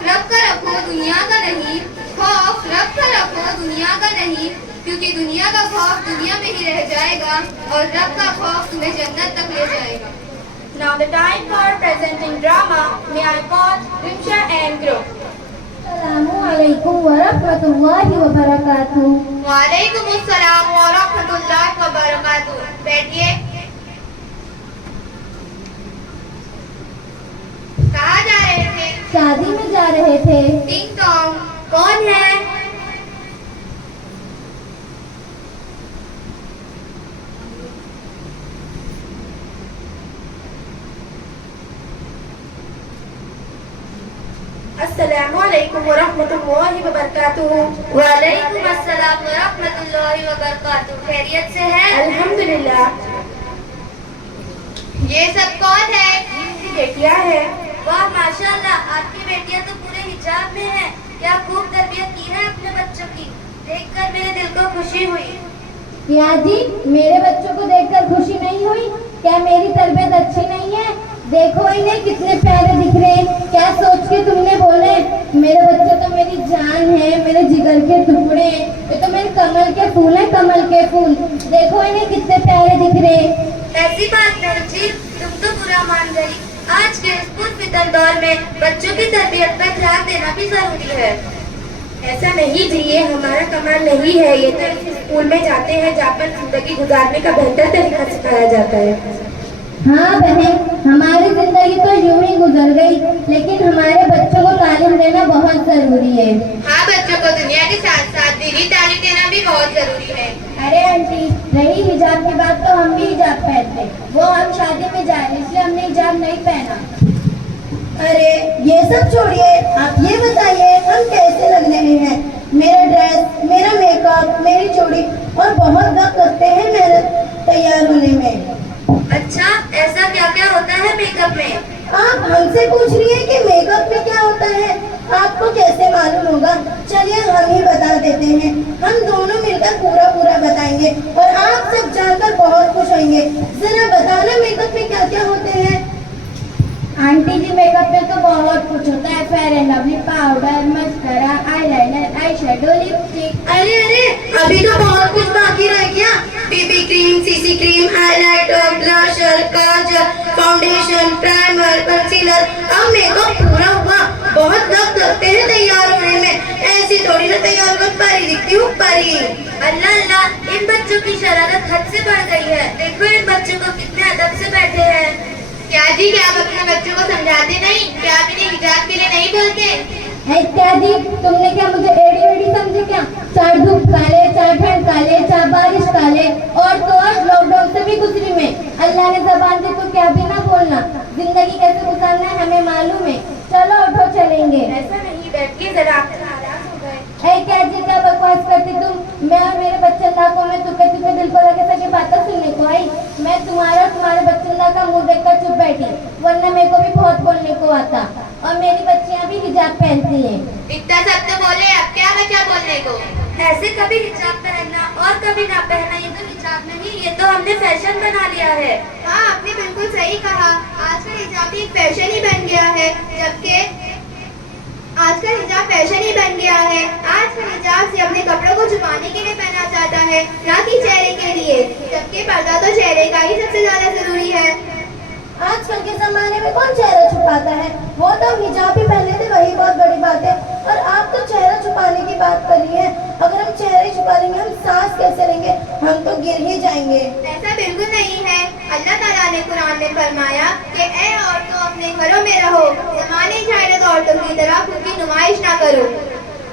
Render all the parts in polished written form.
खौफ रब का रखो दुनिया का नहीं, खौफ रब का रखो दुनिया का नहीं, क्योंकि दुनिया का खौफ दुनिया में ही रह जाएगा और रब का खौफ तुम्हें जन्नत तक ले जाएगा। Now the time for presenting drama. May I call Rimsha and Group. अस्सलामुअलैकुम वरहमतुल्लाहि वबरकातुहू। वालेकुमुस्सलाम व रहमतुल्लाहि व बरकातुहू। बैठिए। कहाँ जा रहे थे? शादी में जा रहे थे। टिंग टोंग। कौन है? Assalamualaikum warahmatullahi wabarakatuh. वालेकुम अस्सलाम व रहमतुल्लाहि व बरकातुहू। खैरियत से है? अल्हम्दुलिल्लाह। ये सब कौन है? मेरी बेटियां हैं। वाह माशाल्लाह, आपकी बेटियां तो पूरे हिजाब में हैं। क्या खूब तरबियत की है अपने बच्चों की। देखकर मेरे दिल को खुशी हुई। क्या जी, मेरे बच्चों को देखकर खुशी नहीं हुई? क्या मेरी तरबियत अच्छी नहीं है? देखो इन्हें कितने प्यारे दिख रहे हैं। क्या सोच के तुमने बोले? मेरे बच्चे तो मेरी जान है, मेरे जिगर के टुकड़े हैं। ये तो मेरे कमल के फूल हैं, कमल के फूल। देखो इन्हें कितने प्यारे दिख रहे हैं। ऐसी बात नहीं जी, तुम तो बुरा मान गई। आज के इस पुरफितर दौर में बच्चों की तरबियत पर ध्यान देना भी जरूरी है। ऐसा नहीं जी, ये हमारा कमाल नहीं है। ये तो इस स्कूल में जाते हैं जहाँ पर जिंदगी गुजारने का बेहतर तरीका सिखाया जाता है। हाँ बहन, हमारी जिंदगी तो यूं ही गुजर गई, लेकिन हमारे बच्चों को तालीम देना बहुत जरूरी है। हाँ, बच्चों को दुनिया के साथ साथ दीनी तालीम देना भी बहुत जरूरी है। अरे आंटी, रही हिजाब की बात तो हम भी हिजाब पहनते, वो हम शादी में जा रहे इसलिए हमने हिजाब नहीं पहना। अरे ये सब छोड़िए, आप ये बताइए हम कैसे लग रहे हैं? मेरा ड्रेस, मेरा मेकअप, मेरी चूड़ी और बहुत वक्त लगते हैं मेहनत तैयार होने में। अच्छा, ऐसा क्या क्या होता है मेकअप में? आप हमसे पूछ रही हैं कि मेकअप में क्या होता है? आपको कैसे मालूम होगा? चलिए हम ही बता देते हैं। हम दोनों मिलकर पूरा बताएंगे और आप सब जानकर बहुत खुश होंगे। जरा बताना मेकअप में क्या क्या होते हैं? आंटी जी, मेकअप में तो बहुत कुछ होता है। Fair and Lovely, powder, mascara, eyeliner, eye shadow, lipstick. अरे अभी तो बहुत कुछ बाकी रह गया। BB cream, CC cream, highlighter, blusher, kajal, foundation, primer, concealer. अब मेकअप पूरा हुआ। बहुत वक्त लगते हैं तैयार होने में। ऐसी थोड़ी ना तैयार कर परी दिखती हूँ, परी। अल्लाह अल्लाह, इन बच्चों की शरारत हद से बढ़ गई है। देखो इन बच्चों को कितने अदब से बैठे हैं। क्या जी, क्या आप अपने बच्चों को समझाते नहीं? क्या आप इन्हें हिजाब के लिए नहीं बोलते? क्या जी, तुमने क्या मुझे एड़ी वेड़ी समझे क्या? चार धूप काले, चार ठंड काले, चार बारिश काले, और तो और लॉकडाउन से भी गुजरी में। अल्लाह ने जबान से तो क्या भी ना बोलना। जिंदगी कैसे गुजारना है हमें मालूम है। चलो उठो, चलेंगे। ऐसा नहीं, बैठिए जरा, आप तो नाराज हो गए। क्या जी, क्या बकवास करती तुम? मैं और मेरे बच्चंदा को मैं तुके दिल को लगे सके बातें सुनने को आई। मैं तुम्हारे बच्चंदा का मुंह देखकर चुप बैठी, वरना मेरे को भी बहुत बोलने को आता। और मेरी बच्चियां भी हिजाब पहनती हैं। इतना सब तो बोले, अब क्या बचा बोलने को? ऐसे कभी हिजाब पहनना और कभी ना पहनना, ये तो हिजाब नहीं, ये तो हमने फैशन बना लिया है। हाँ, आपने बिल्कुल सही कहा। आजकल हिजाब एक फैशन ही बन गया है, जबकि आजकल हिजाब फैशन ही बन गया है। आजकल हिजाब से अपने कपड़ों को छुपाने के लिए पहना जाता है, ना कि चेहरे के लिए, जबकि पर्दा तो चेहरे का ही सबसे ज्यादा जरूरी है। आजकल के जमाने में कौन चेहरा छुपाता है? वो तो हम हिजाब ही पहने थे, वही बहुत बड़ी बात है। और आप तो चेहरा छुपाने की बात कर रही हैं। अगर हम चेहरा ही छुपा लेंगे, हम सांस कैसे लेंगे? हम तो गिर ही जाएंगे। ऐसा बिल्कुल नहीं है। अल्लाह ताला ने कुरान में फरमाया कि ऐ औरतों, अपने घरों में रहो, ज़माने जाहिलियत औरतों की तरह खुद की नुमाइश ना करो।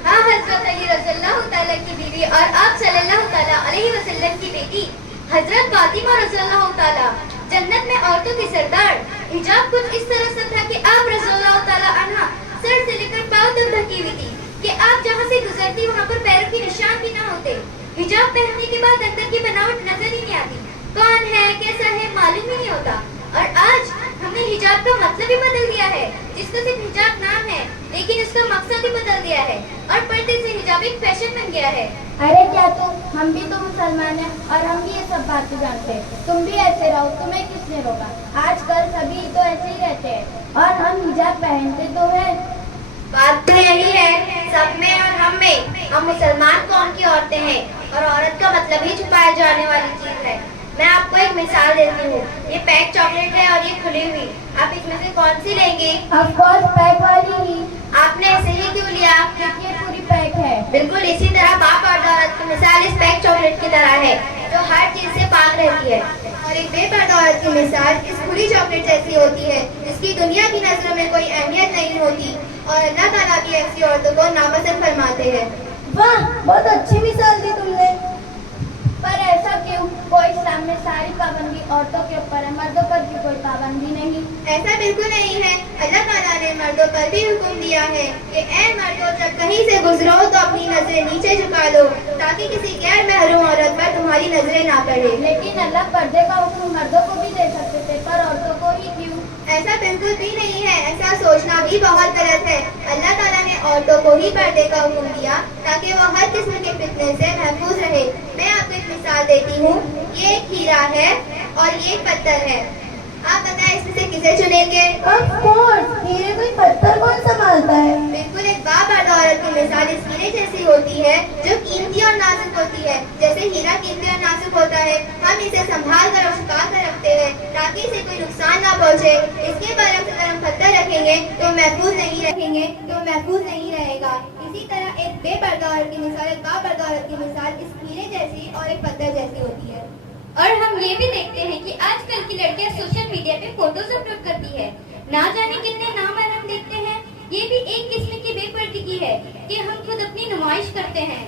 हाँ, हजरत अली रज़ियल्लाहु ताला की बीवी और आप सल्लल्लाहु ताला अलैहि वसल्लम की बेटी हजरत फातिमा रज़ियल्लाहु ताला जन्नत में औरतों की सरदार। हिजाब कुछ इस तरह से था कि आप रज़ियल्लाहु ताला अन्हा सर से लेकर पांव तक ढकी हुई थी कि आप जहाँ से गुजरती वहाँ पर पैरों के निशान भी ना होते। हिजाब पहनने के बाद अंदर की बनावट नजर ही नहीं आती, कौन है कैसा है मालूम ही नहीं होता। और आज हमने हिजाब का मतलब ही बदल दिया है। जिसका सिर्फ हिजाब नाम है, लेकिन इसका मकसद ही बदल दिया है और पर्दे से हिजाब एक फैशन बन गया है। अरे क्या तुम, हम भी तो मुसलमान हैं और हम भी ये सब बातें जानते हैं। तुम भी ऐसे रहो, तुम्हें किसने रोका? आजकल सभी तो ऐसे ही रहते हैं और हम हिजाब पहनते तो हैं। बात तो यही है, सब में और हम में। हम मुसलमान कौम की औरतें हैं और औरत का मतलब ही छुपाए जाने वाली चीज है। मैं आपको एक मिसाल देती हूँ। ये पैक चॉकलेट है और ये खुली हुई। आप इसमें से कौन सी लेंगे? ऑफ कोर्स पैक वाली ही। आपने ऐसे ही क्यों लिया? ये पूरी पैक है। बिल्कुल इसी तरह बाप और औरत की मिसाल इस पैक चॉकलेट की तरह है, जो हर चीज से पाक रहती है। और एक बेपर्दा औरत की मिसाल इस खुली चॉकलेट जैसी होती है, जिसकी दुनिया की नजरों में कोई अहमियत नहीं होती और अल्लाह ताला भी ऐसी औरतों को नापसंद फरमाते हैं। वाह, बहुत अच्छी मिसाल दी तुमने। पर ऐसा क्यों? कोई इस्लाम में सारी पाबंदी औरतों के ऊपर है, मर्दों पर भी कोई पाबंदी नहीं। ऐसा बिल्कुल नहीं है। अल्लाह ताला ने मर्दों पर भी हुक्म दिया है कि ऐ मर्दों, जब कहीं से गुजरो तो अपनी नजरें नीचे झुका लो, ताकि किसी गैर महरूम औरत पर तुम्हारी नजरें ना पड़े। लेकिन अल्लाह पर्दे का हुक्म मर्दों को भी दे सकते थे, पर औरतों को ही क्यों? ऐसा बिल्कुल भी नहीं है। ऐसा सोचना भी बहुत गलत है। अल्लाह ताला ने औरतों को ही पर्दे का हुक्म दिया ताकि वो हर किस्म के फितने से महफूज रहे। मैं आपको एक मिसाल देती हूँ। ये एक हीरा है और ये एक पत्थर है। आप बताएं इसमें से किसे चुनेंगे? ऑफ कोर्स, हीरे को पत्थर कौन संभालता है? बिल्कुल एक बाप औरत की मिसाल इस हीरे जैसी होती है, जो कीमती और नाजुक होती है। जैसे हीरा कीमती और नाजुक होता है, हम इसे संभाल कर और छुपा कर रखते हैं ताकि इसे कोई नुकसान ना पहुंचे। इसके बरक्स अगर हम पत्थर रखेंगे तो महफूज नहीं रहेगा। इसी तरह एक बेपर्दा औरत की मिसाल, एक बाप औरत की मिसाल इस हीरे जैसी और एक पत्थर जैसी होती है। और हम ये भी देखते हैं कि आजकल की लड़कियां सोशल मीडिया पे फोटोज अपलोड करती है। ना जाने कितने नामहरम देखते हैं। ये भी एक किस्म की बेपर्दगी है कि हम खुद अपनी नुमाइश करते हैं।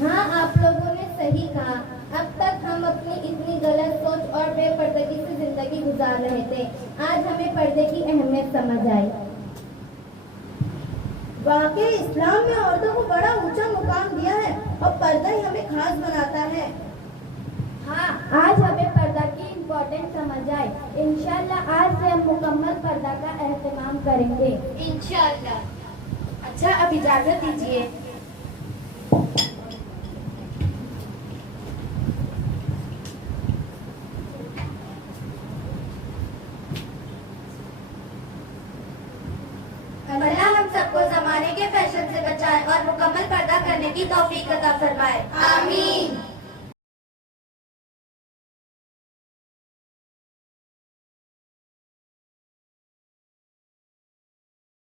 हाँ, आप लोगों ने सही कहा। अब तक हम अपनी इतनी गलत सोच और बेपर्दगी से जिंदगी गुजार रहे थे। आज हमें पर्दे की अहमियत समझ आई। वाकई इस्लाम में औरतों को बड़ा ऊंचा मुकाम दिया है और पर्दा ही हमें खास बनाता है। हाँ, आज हमें पर्दा की इम्पोर्टेंस समझ आई। इंशाल्लाह आज से हम मुकम्मल पर्दा का एहतमाम करेंगे। इंशाअल्लाह। अच्छा, अब इजाजत दीजिए। अल्लाह हम सबको जमाने के फैशन से बचाए और मुकम्मल पर्दा करने की तौफीक अता फरमाए। आमीन।